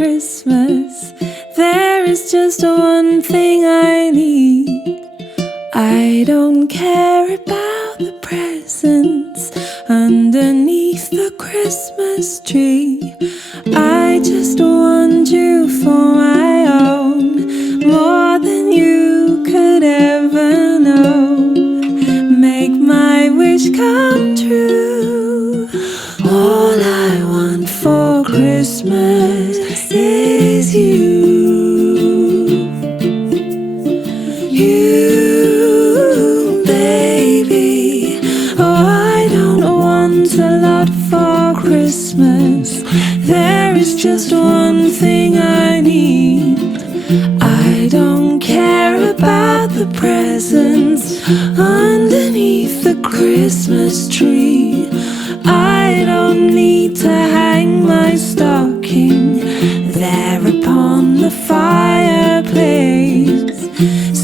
Christmas. There is just one thing I need. I don't care about the presents underneath the Christmas tree. I just want you for my own, more than you could ever know. Make my wish come true. All I want for Christmas is you. You, baby. Oh, I don't want a lot for Christmas. There is just one thing I need. I don't care about the presents underneath the Christmas tree. I don't need to hang my stocking there upon the fireplace.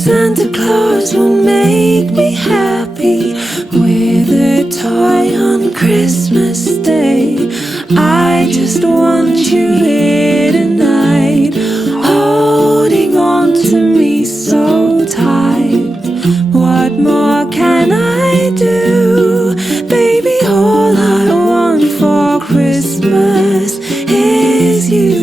Santa Claus won't make me happy with a toy on Christmas Day. I just want you here tonight, holding on to me so tight. What more can I do? Baby, all I want for Christmas is you.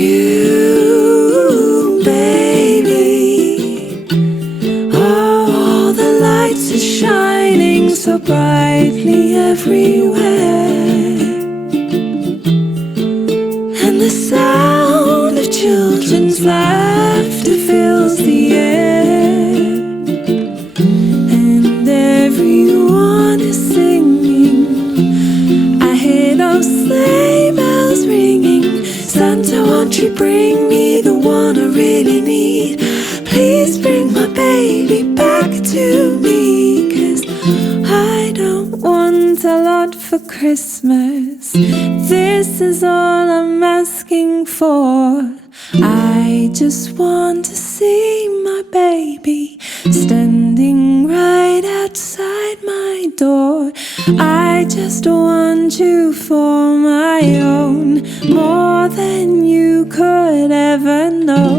You, baby. Oh, all the lights are shining so brightly everywhere, and the sound of children's laughter fills the air, and everyone is singing. I hear those sleigh bells ringing. Santa, won't you bring me the one I really need? Please bring my baby back to me, 'cause I don't want a lot for Christmas. This is all I'm asking for. I just want to see my baby standing right outside my door. I just want you for my own, more than you could ever know.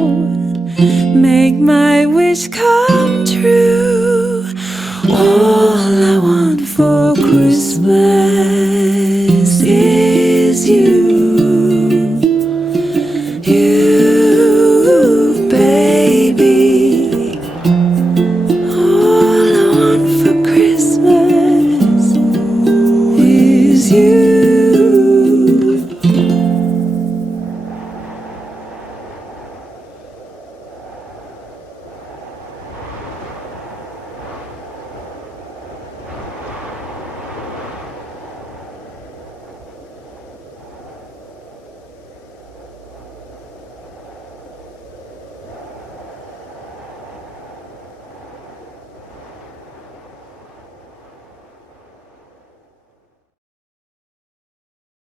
Make my wish come true.